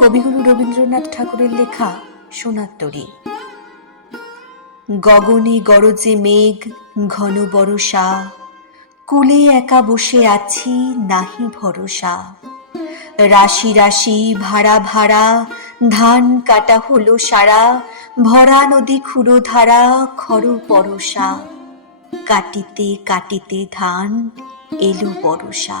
কবিগুরু রবীন্দ্রনাথ ঠাকুরের লেখা সোনার তরী। গগনে গরজে মেঘ, ঘন বরষা, কুলে একা বসে আছি নাহি ভরসা। রাশি রাশি ভাড়া ভাড়া, ধান কাটা হলো সারা, ভরা নদী খুঁড়ো ধারা খর পরশা। কাটিতে কাটিতে ধান এলো বরষা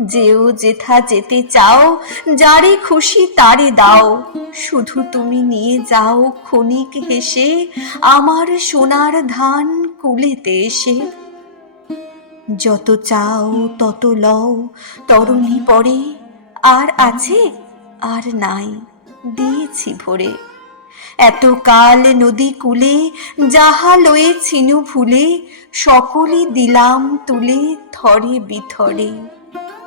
যেও যেথা যেতে চাও যারে খুশি তারে দাও। শুধু তুমি নিয়ে যাও ক্ষণিক হেসে, আমার সোনার ধান কুলেতে এসে। যত চাও তত লও, তরুণী পরে, আর আছে আর নাই, দিয়েছি ভরে। এত কাল নদী কূলে, যাহা লয়ে ছিনু ভুলে সকলে দিলাম তুলে থরে বিথরে।